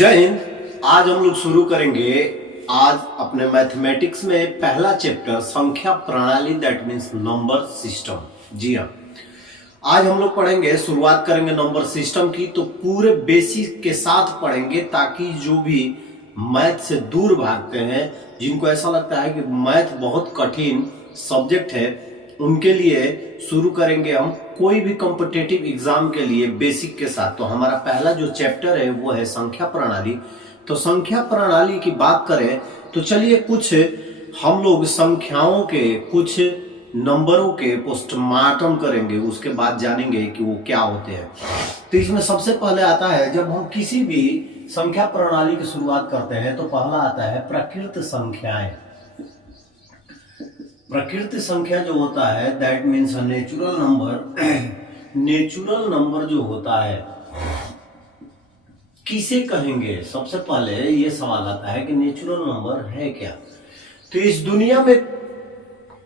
जय हिंद। आज हम लोग शुरू करेंगे आज अपने मैथमेटिक्स में पहला चैप्टर संख्या प्रणाली, दैट मीन्स नंबर सिस्टम। जी हाँ, आज हम लोग पढ़ेंगे, शुरुआत करेंगे नंबर सिस्टम की। तो पूरे बेसिक के साथ पढ़ेंगे ताकि जो भी मैथ से दूर भागते हैं, जिनको ऐसा लगता है कि मैथ बहुत कठिन सब्जेक्ट है, उनके लिए शुरू करेंगे हम कोई भी कॉम्पिटिटिव एग्जाम के लिए बेसिक के साथ। तो हमारा पहला जो चैप्टर है वो है संख्या प्रणाली। तो संख्या प्रणाली की बात करें तो चलिए कुछ हम लोग संख्याओं के, कुछ नंबरों के पोस्टमार्टम करेंगे, उसके बाद जानेंगे कि वो क्या होते हैं। तो इसमें सबसे पहले आता है, जब हम किसी भी संख्या प्रणाली की शुरुआत करते हैं तो पहला आता है प्रकृत संख्याएं। प्रकृति संख्या जो होता है that means natural number. Natural number जो होता है किसे कहेंगे? सबसे पहले ये सवाल आता है कि नेचुरल नंबर है क्या। तो इस दुनिया में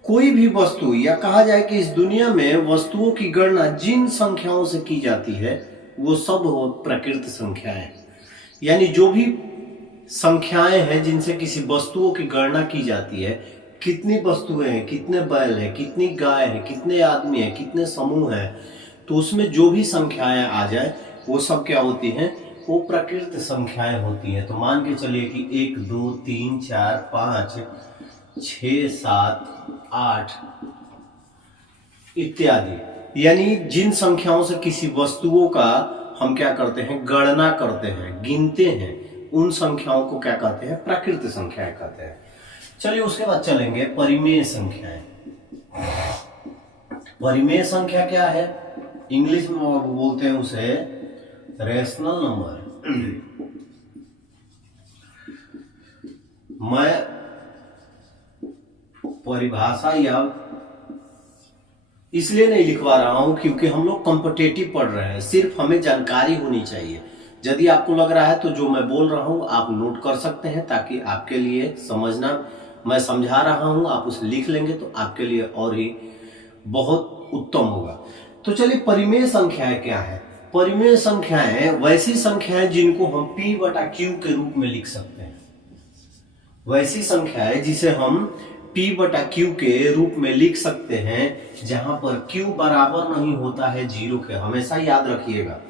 कोई भी वस्तु, या कहा जाए कि इस दुनिया में वस्तुओं की गणना जिन संख्याओं से की जाती है वो सब हो प्रकृत संख्याएं। यानी जो भी संख्याएं हैं जिनसे किसी वस्तुओं की गणना की जाती है, कितनी वस्तुएं हैं, कितने बैल हैं, कितनी गाय है, कितने आदमी हैं, कितने समूह हैं, तो उसमें जो भी संख्याएं आ जाए वो सब क्या होती हैं? वो प्रकृत संख्याएं होती हैं। तो मान के चलिए कि 1 2 3 4 5 6 7 8 इत्यादि। यानी जिन संख्याओं से किसी वस्तुओं का हम क्या करते हैं? गणना करते हैं, गिनते हैं, उन संख्याओं को क्या कहते हैं? प्रकृत संख्याएं कहते हैं। चलिए उसके बाद चलेंगे परिमेय संख्याएं। परिमेय संख्या क्या है? इंग्लिश में बोलते हैं उसे रेशनल नंबर। मैं परिभाषा या इसलिए नहीं लिखवा रहा हूं क्योंकि हम लोग कॉम्पिटिटिव पढ़ रहे हैं, सिर्फ हमें जानकारी होनी चाहिए। यदि आपको लग रहा है तो जो मैं बोल रहा हूं आप नोट कर सकते हैं, ताकि आपके लिए समझना, मैं समझा रहा हूं, आप उसे लिख लेंगे तो आपके लिए और ही बहुत उत्तम होगा। तो चलिए परिमेय संख्याएं क्या है? परिमेय संख्याएं वैसी संख्याएं जिनको हम P बटा Q के रूप में लिख सकते हैं। वैसी संख्याएं जिसे हम P बटा Q के रूप में लिख सकते हैं, जहां पर Q बराबर नहीं होता है 0 के, हमेशा याद रखिएगा।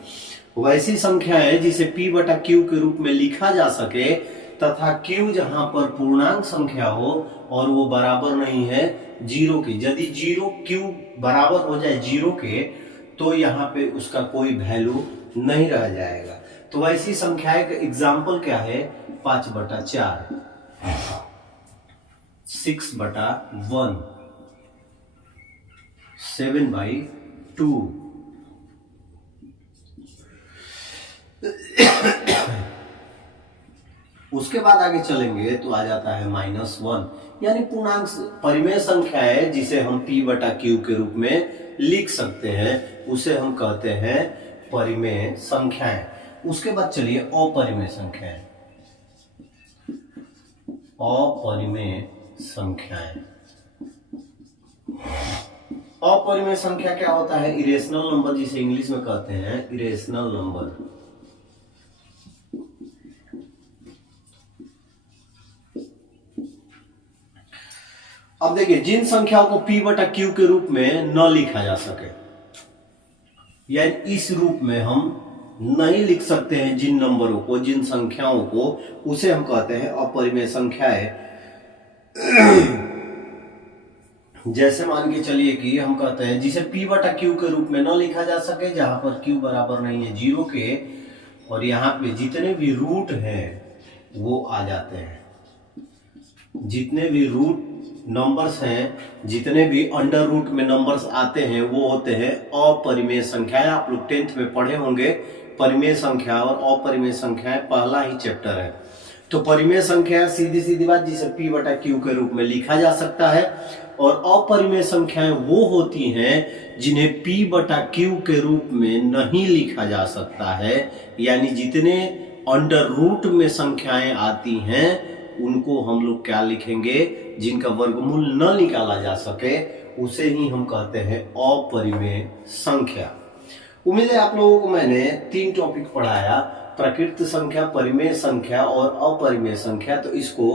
वैसी संख्याएं जिसे P बटा Q के रूप में लिखा जा सके, तथा Q जहां पर पूर्णांक संख्या हो और वो बराबर नहीं है 0 के। यदि Q बराबर हो जाए 0 के तो यहाँ पे उसका कोई वैल्यू नहीं रह जाएगा। तो वैसी संख्याएं का एग्जाम्पल क्या है? 5 बटा 4, 6 बटा 1, 7 बाई 2। उसके बाद आगे चलेंगे तो आ जाता है -1, यानी पूर्णांक परिमेय संख्या है जिसे हम P बटा Q के रूप में लिख सकते हैं, उसे हम कहते हैं परिमेय संख्याएं। उसके बाद चलिए अपरिमेय संख्याएं। अपरिमेय संख्याएं, अपरिमेय संख्या क्या होता है? इरेशनल नंबर, जिसे इंग्लिश में कहते हैं इरेशनल नंबर। अब देखिए, जिन संख्याओं को P बटा Q के रूप में न लिखा जा सके, यानी इस रूप में हम नहीं लिख सकते हैं जिन नंबरों को, जिन संख्याओं को, उसे हम कहते हैं अपरिमेय संख्याएं। जैसे मान के चलिए कि हम कहते हैं जिसे P बटा Q के रूप में न लिखा जा सके, जहां पर Q बराबर नहीं है 0 के, और यहाँ पे जितने भी रूट हैं वो आ जाते हैं। जितने भी रूट नंबर्स हैं, जितने भी अंडर रूट में नंबर्स आते हैं, वो होते हैं अपरिमेय संख्याएं। आप लोग 10th में पढ़े होंगे परिमेय संख्या और अपरिमेय संख्याएं, पहला ही चैप्टर है। तो परिमेय संख्या सीधी सीधी बात जिसे P बटा Q के रूप में लिखा जा सकता है, और अपरिमेय संख्याएं वो होती हैं जिन्हें P बटा Q के रूप में नहीं लिखा जा सकता है। यानी जितने अंडर रूट में संख्याएं आती हैं उनको हम लोग क्या लिखेंगे? जिनका वर्गमूल न निकाला जा सके उसे ही हम कहते हैं अपरिमेय संख्या। उम्मीद है आप लोगों को मैंने 3 टॉपिक पढ़ाया प्रकृत संख्या, परिमेय संख्या और अपरिमेय संख्या। तो इसको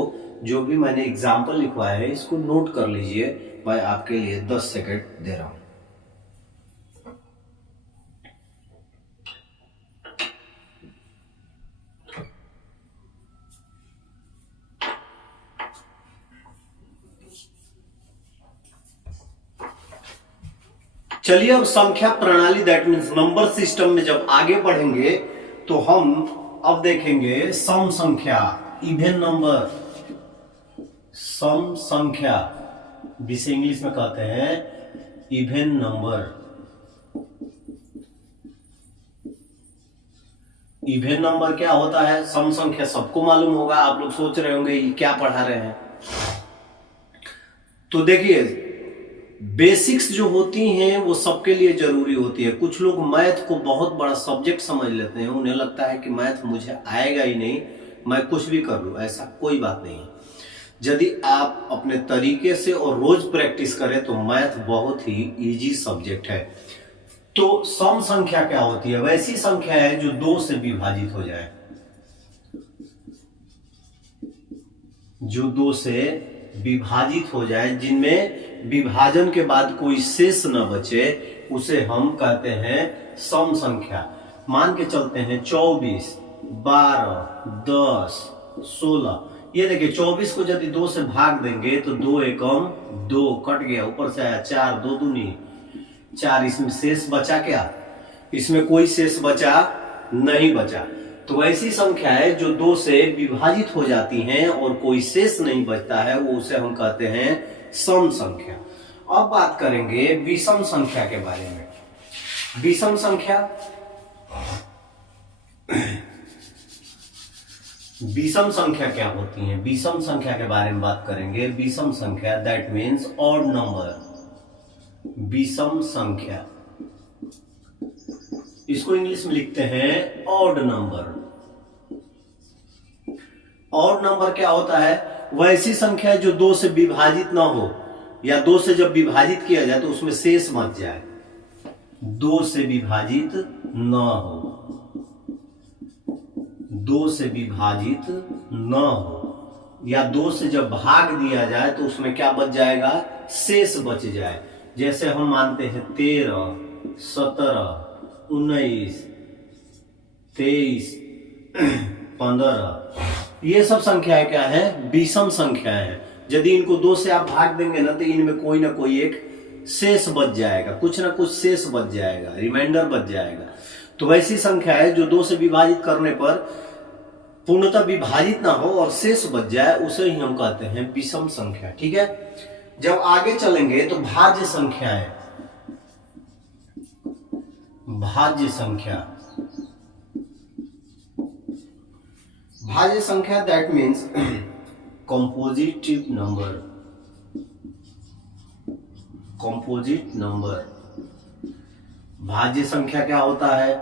जो भी मैंने एग्जाम्पल लिखवाया है इसको नोट कर लीजिए। मैं आपके लिए 10 सेकंड दे रहा हूं। चलिए अब संख्या प्रणाली दैट मीन्स नंबर सिस्टम में जब आगे बढ़ेंगे तो हम अब देखेंगे सम संख्या, इवन नंबर, सम संख्या जिसे इंग्लिश में कहते हैं इवन नंबर। इवन नंबर क्या होता है? सम संख्या सबको मालूम होगा। आप लोग सोच रहे होंगे ये क्या पढ़ा रहे हैं। तो देखिए बेसिक्स जो होती हैं वो सबके लिए जरूरी होती है। कुछ लोग मैथ को बहुत बड़ा सब्जेक्ट समझ लेते हैं, उन्हें लगता है कि मैथ मुझे आएगा ही नहीं, मैं कुछ भी कर लूं। ऐसा कोई बात नहीं है। यदि आप अपने तरीके से और रोज प्रैक्टिस करें तो मैथ बहुत ही इजी सब्जेक्ट है। तो सम संख्या क्या होती है? वैसी संख्या है जो 2 से विभाजित हो जाए, जो 2 से विभाजित हो जाए, जिनमें विभाजन के बाद कोई शेष न बचे, उसे हम कहते हैं सम संख्या। मान के चलते हैं 24, 12, 10, 16। ये देखिए 24 को यदि 2 से भाग देंगे तो 2 एकम 2 कट गया, ऊपर से आया 4, 2 दूनी 4। इसमें शेष बचा क्या? इसमें कोई शेष बचा नहीं बचा। तो ऐसी संख्या है जो 2 से विभाजित हो जाती हैं और कोई शेष नहीं बचता है, वो उसे हम कहते हैं सम संख्या। अब बात करेंगे विषम संख्या के बारे में। विषम संख्या, विषम संख्या क्या होती है? विषम संख्या के बारे में बात करेंगे। विषम संख्या दैट मीन्स ऑड नंबर। विषम संख्या इसको इंग्लिश में लिखते हैं ऑड नंबर। ऑड नंबर क्या होता है? वैसी संख्या जो 2 से विभाजित ना हो, या 2 से जब विभाजित किया जाए तो उसमें शेष बच जाए। 2 से विभाजित न हो, 2 से विभाजित न हो, या 2 से जब भाग दिया जाए तो उसमें क्या बच जाएगा? शेष बच जाए। जैसे हम मानते हैं 13, 17, 19, 23, 15। ये सब संख्याएं क्या है? विषम संख्याएं हैं। यदि इनको 2 से आप भाग देंगे ना तो इनमें कोई ना कोई एक शेष बच जाएगा, कुछ ना कुछ शेष बच जाएगा, रिमाइंडर बच जाएगा। तो वैसी संख्या है जो 2 से विभाजित करने पर पूर्णतः विभाजित ना हो और शेष बच जाए, उसे ही हम कहते हैं विषम संख्या। ठीक है। जब आगे चलेंगे तो भाज्य संख्याएं, भाज्य संख्या, भाज्य संख्या that means compositive number. Composite number. भाज्य संख्या क्या होता है?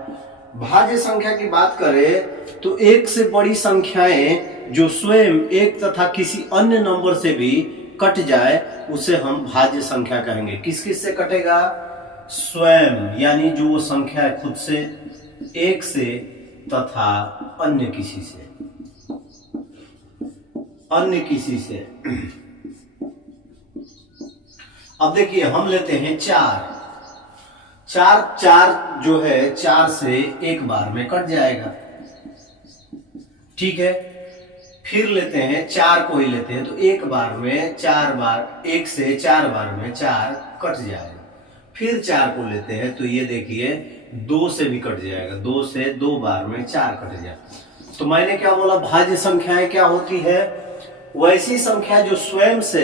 भाज्य संख्या की बात करें तो एक से बड़ी संख्याएं जो स्वयं एक तथा किसी अन्य नंबर से भी कट जाए उसे हम भाज्य संख्या कहेंगे। किस किस से कटेगा? स्वयं, यानी जो वो संख्या है खुद से, एक से तथा अन्य किसी से, अन्य किसी से। अब देखिए हम लेते हैं 4। 4 जो है 4 से एक बार में कट जाएगा। ठीक है। फिर लेते हैं 4 को ही लेते हैं तो एक बार में 4 बार, 1 से 4 बार में 4 कट जाएगा। फिर 4 को लेते हैं तो ये देखिए 2 से भी कट जाएगा, 2 से 2 बार में 4 कट जाएगा। तो मैंने क्या बोला? भाज्य संख्याएं क्या होती है? वैसी संख्या जो स्वयं से,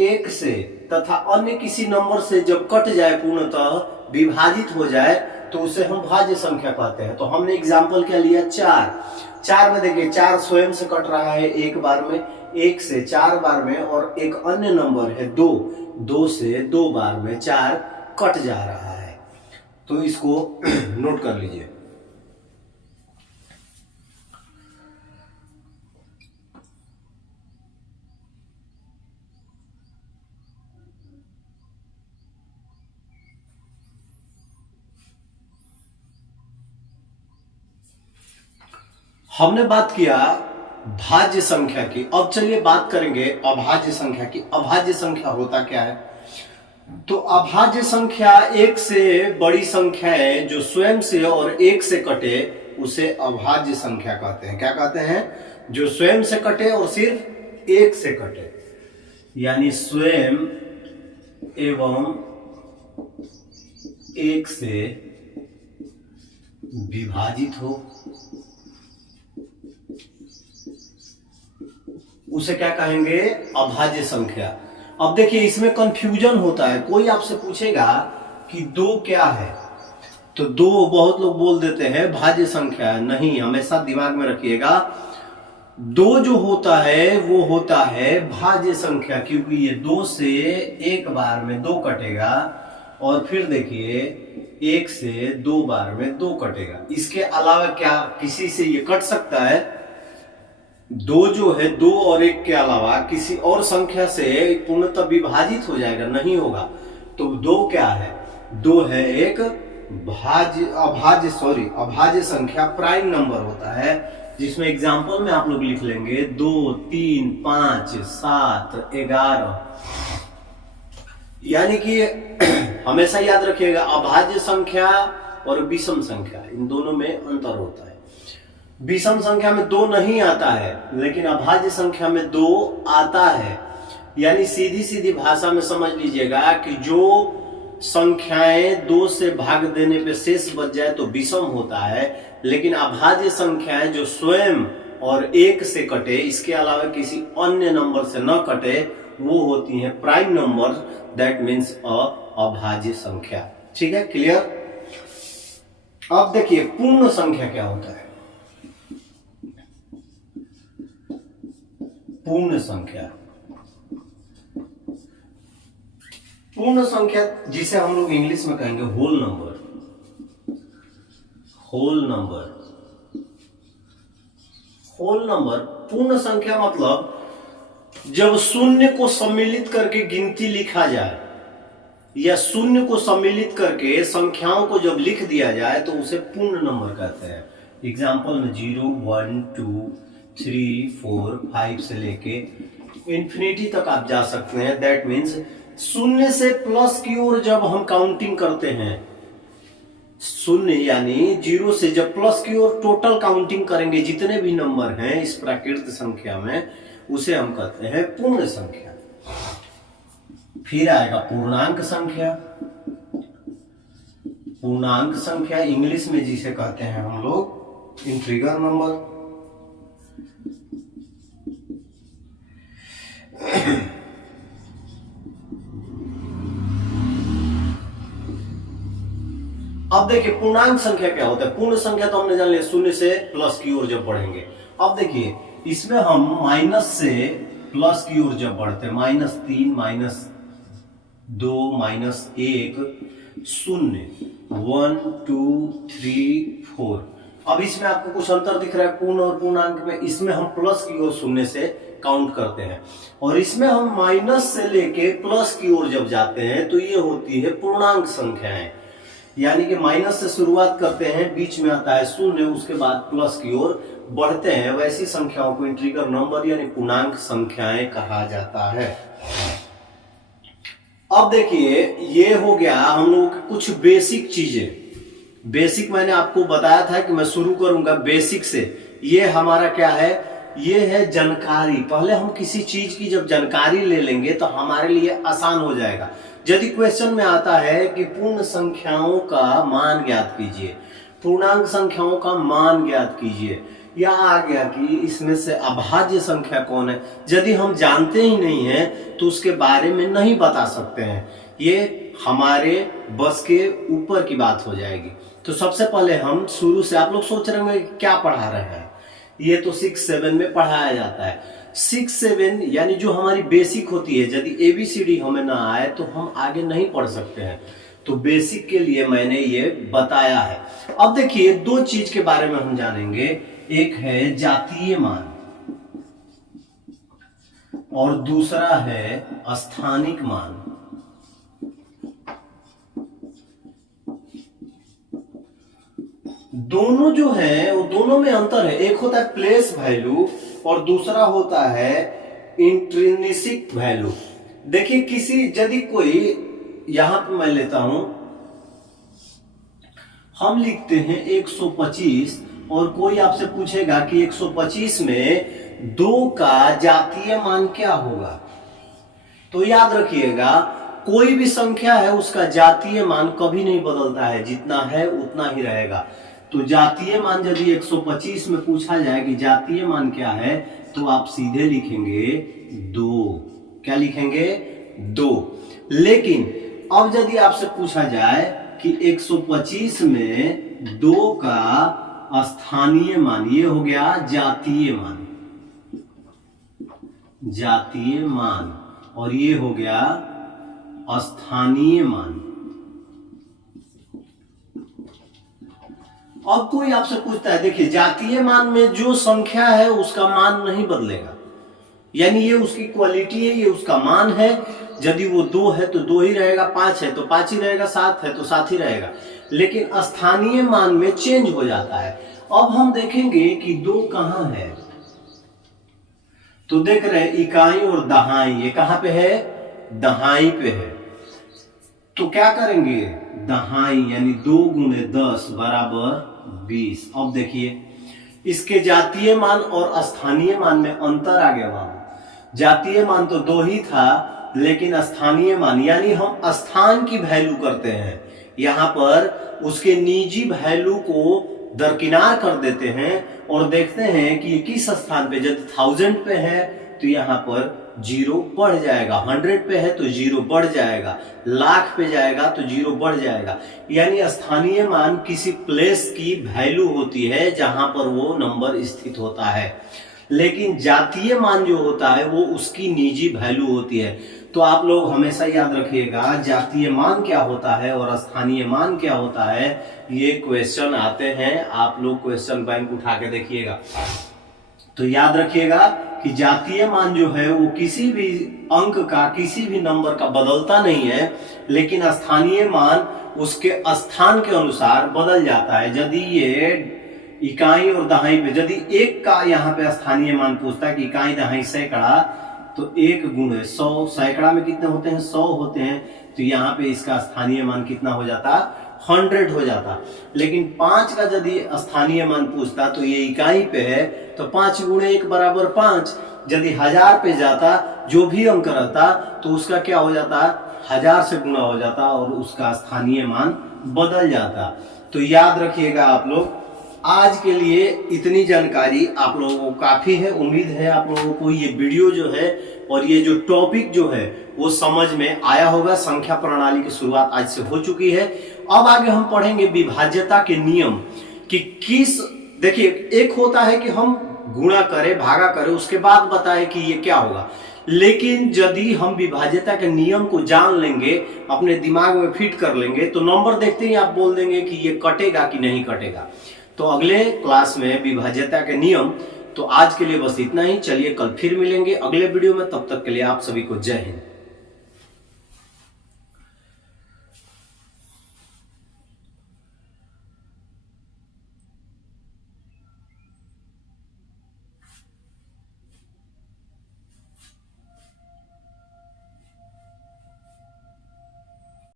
एक से तथा अन्य किसी नंबर से जब कट जाए, पूर्णतः विभाजित हो जाए, तो उसे हम भाज्य संख्या कहते हैं। तो हमने एग्जाम्पल क्या लिया? 4 में देखिए 4 स्वयं से कट रहा है एक बार में, 1 से 4 बार में, और एक अन्य नंबर है 2 से 2 बार में 4 कट जा रहा है। तो इसको नोट कर लीजिए। हमने बात किया भाज्य संख्या की, अब चलिए बात करेंगे अभाज्य संख्या की। अभाज्य संख्या होता क्या है? तो अभाज्य संख्या एक से बड़ी संख्या है जो स्वयं से और एक से कटे, उसे अभाज्य संख्या कहते हैं। क्या कहते हैं? जो स्वयं से कटे और सिर्फ एक से कटे, यानी स्वयं एवं एक से विभाजित हो, उसे क्या कहेंगे? अभाज्य संख्या। अब देखिए इसमें कंफ्यूजन होता है, कोई आपसे पूछेगा कि दो क्या है, तो दो बहुत लोग बोल देते हैं भाज्य संख्या है। नहीं, हमेशा दिमाग में रखिएगा, दो जो होता है वो होता है भाज्य संख्या, क्योंकि ये दो से एक बार में दो कटेगा, और फिर देखिए एक से दो बार में दो कटेगा। इसके अलावा क्या किसी से ये कट सकता है? दो जो है, दो और एक के अलावा किसी और संख्या से पूर्णतः विभाजित हो जाएगा? नहीं होगा। तो दो क्या है? दो है एक अभाज्य संख्या, प्राइम नंबर होता है, जिसमें एग्जाम्पल में आप लोग लिख लेंगे 2, 3, 5, 7, 11। यानी कि हमेशा याद रखिएगा अभाज्य संख्या और विषम संख्या, इन दोनों में अंतर होता है। विषम संख्या में दो नहीं आता है, लेकिन अभाज्य संख्या में दो आता है। यानी सीधी सीधी भाषा में समझ लीजिएगा कि जो संख्याएं दो से भाग देने पे शेष बच जाए तो विषम होता है, लेकिन अभाज्य संख्याएं जो स्वयं और एक से कटे, इसके अलावा किसी अन्य नंबर से न कटे, वो होती हैं प्राइम नंबर, दैट मीन्स अभाज्य संख्या। ठीक है, क्लियर? अब देखिए पूर्ण संख्या क्या होता है। पूर्ण संख्या, पूर्ण संख्या जिसे हम लोग इंग्लिश में कहेंगे whole number. Whole number, whole number पूर्ण संख्या मतलब जब शून्य को सम्मिलित करके गिनती लिखा जाए, या शून्य को सम्मिलित करके संख्याओं को जब लिख दिया जाए तो उसे पूर्ण नंबर कहते हैं। एग्जाम्पल में 0, 1, 2, 3, 4, 5 से लेके इंफिनिटी तक आप जा सकते हैं। दैट मीन्स शून्य से प्लस की ओर जब हम काउंटिंग करते हैं, शून्य यानी 0 से जब प्लस की ओर टोटल काउंटिंग करेंगे जितने भी नंबर हैं इस प्राकृत संख्या में, उसे हम कहते हैं पूर्ण संख्या। फिर आएगा पूर्णांक संख्या। पूर्णांक संख्या इंग्लिश में जिसे कहते हैं हम लोग इंटीजर नंबर। अब देखिए पूर्णांक संख्या क्या होता है। पूर्ण संख्या तो हमने जान लिया, शून्य से प्लस की ओर जब बढ़ेंगे। अब देखिए इसमें हम माइनस से प्लस की ओर जब बढ़ते हैं, -3, -2, -1, 0, 1, 2, 3, 4। अब इसमें आपको कुछ अंतर दिख रहा है पूर्ण और पूर्णांक में। इसमें हम प्लस की ओर शून्य से काउंट करते हैं, और इसमें हम माइनस से लेके प्लस की ओर जब जाते हैं तो ये होती है पूर्णांक संख्याएं। यानी कि माइनस से शुरुआत करते हैं, बीच में आता है शून्य, उसके बाद प्लस की ओर बढ़ते हैं, वैसी संख्याओं को इंटीजर नंबर यानी पूर्णांक संख्याएं कहा जाता है। अब देखिए ये हो गया हम लोगों के कुछ बेसिक चीजें। बेसिक मैंने आपको बताया था कि मैं शुरू करूंगा बेसिक से। ये हमारा क्या है? ये है जानकारी। पहले हम किसी चीज की जब जानकारी ले लेंगे तो हमारे लिए आसान हो जाएगा। यदि क्वेश्चन में आता है कि पूर्ण संख्याओं का मान ज्ञात कीजिए, पूर्णांक संख्याओं का मान ज्ञात कीजिए, या आ गया कि इसमें से अभाज्य संख्या कौन है, यदि हम जानते ही नहीं हैं तो उसके बारे में नहीं बता सकते हैं। ये हमारे बस के ऊपर की बात हो जाएगी। तो सबसे पहले हम शुरू से, आप लोग सोच रहे होंगे क्या पढ़ा रहे हैं, ये तो 6, 7 में पढ़ाया जाता है। 6, 7 यानी जो हमारी बेसिक होती है, यदि ABCD हमें ना आए तो हम आगे नहीं पढ़ सकते हैं। तो बेसिक के लिए मैंने ये बताया है। अब देखिए दो चीज के बारे में हम जानेंगे, एक है जातीय मान और दूसरा है स्थानिक मान। दोनों जो है वो दोनों में अंतर है। एक होता है प्लेस वैल्यू और दूसरा होता है इंट्रिंसिक वैल्यू। देखिए किसी यदि कोई, यहां पे मैं लेता हूं, हम लिखते हैं 125 और कोई आपसे पूछेगा कि 125 में 2 का जातीय मान क्या होगा, तो याद रखिएगा कोई भी संख्या है उसका जातीय मान कभी नहीं बदलता है, जितना है उतना ही रहेगा। तो जातीय मान यदि 125 में पूछा जाए कि जातीय मान क्या है, तो आप सीधे लिखेंगे 2। क्या लिखेंगे? 2। लेकिन अब यदि आपसे पूछा जाए कि 125 में 2 का स्थानीय मान, ये हो गया जातीय मान, जातीय मान, और ये हो गया स्थानीय मान। अब कोई आपसे पूछता है, देखिए जातीय मान में जो संख्या है उसका मान नहीं बदलेगा, यानी ये उसकी क्वालिटी है, ये उसका मान है। यदि वो 2 है तो 2 ही रहेगा, 5 है तो 5 ही रहेगा, 7 है तो 7 ही रहेगा। लेकिन स्थानीय मान में चेंज हो जाता है। अब हम देखेंगे कि 2 कहां है, तो देख रहे हैं इकाई और दहाई, ये कहां पे है? दहाई पे है। तो क्या करेंगे? दहाई यानी 2 गुणे 10 बराबर 20। अब देखिए इसके जातीय मान और स्थानीय मान में अंतर आ गया बाबू। जातीय मान तो 2 ही था, लेकिन स्थानीय मान यानी हम स्थान की वैल्यू करते हैं, यहां पर उसके निजी वैल्यू को दरकिनार कर देते हैं और देखते हैं कि किस स्थान पे, यदि 1000 पे है तो यहाँ पर 0 बढ़ जाएगा, 100 पे है तो 0 बढ़ जाएगा, लाख पे जाएगा तो 0 बढ़ जाएगा। यानी स्थानीय मान किसी प्लेस की वैल्यू होती है जहां पर वो नंबर स्थित होता है, लेकिन जातीय मान जो होता है वो उसकी निजी वैल्यू होती है। तो आप लोग हमेशा याद रखिएगा जातीय मान क्या होता है और स्थानीय मान क्या होता है। ये क्वेश्चन आते हैं, आप लोग क्वेश्चन बैंक उठा के देखिएगा। तो याद रखिएगा कि जातीय मान जो है वो किसी भी अंक का, किसी भी नंबर का बदलता नहीं है, लेकिन स्थानीय मान उसके स्थान के अनुसार बदल जाता है। यदि ये इकाई और दहाई पे, यदि 1 का यहाँ पे स्थानीय मान पूछता है कि इकाई दहाई सैकड़ा, तो 1 गुणे 100, सैकड़ा में कितने होते हैं? 100 होते हैं। तो यहाँ पे इसका स्थानीय मान कितना हो जाता? 100 हो जाता। लेकिन 5 का यदि स्थानीय मान पूछता तो ये इकाई पे है, तो 5 गुणे 1 बराबर 5। यदि 1000 पे जाता, जो भी अंक रहता, तो उसका क्या हो जाता? 1000 से गुणा हो जाता और उसका स्थानीय मान बदल जाता। तो याद रखिएगा आप लोग, आज के लिए इतनी जानकारी आप लोगों को काफी है। उम्मीद है आप लोगों को ये वीडियो जो है और ये जो टॉपिक जो है वो समझ में आया होगा। संख्या प्रणाली की शुरुआत आज से हो चुकी है। अब आगे हम पढ़ेंगे विभाज्यता के नियम कि किस, देखिए एक होता है कि हम गुणा करें, भागा करें, उसके बाद बताएं कि ये क्या होगा। लेकिन यदि हम विभाज्यता के नियम को जान लेंगे, अपने दिमाग में फिट कर लेंगे, तो नंबर देखते ही आप बोल देंगे कि ये कटेगा कि नहीं कटेगा। तो अगले क्लास में विभाज्यता के नियम। तो आज के लिए बस इतना ही। चलिए कल फिर मिलेंगे अगले वीडियो में, तब तक के लिए आप सभी को जय हिंद।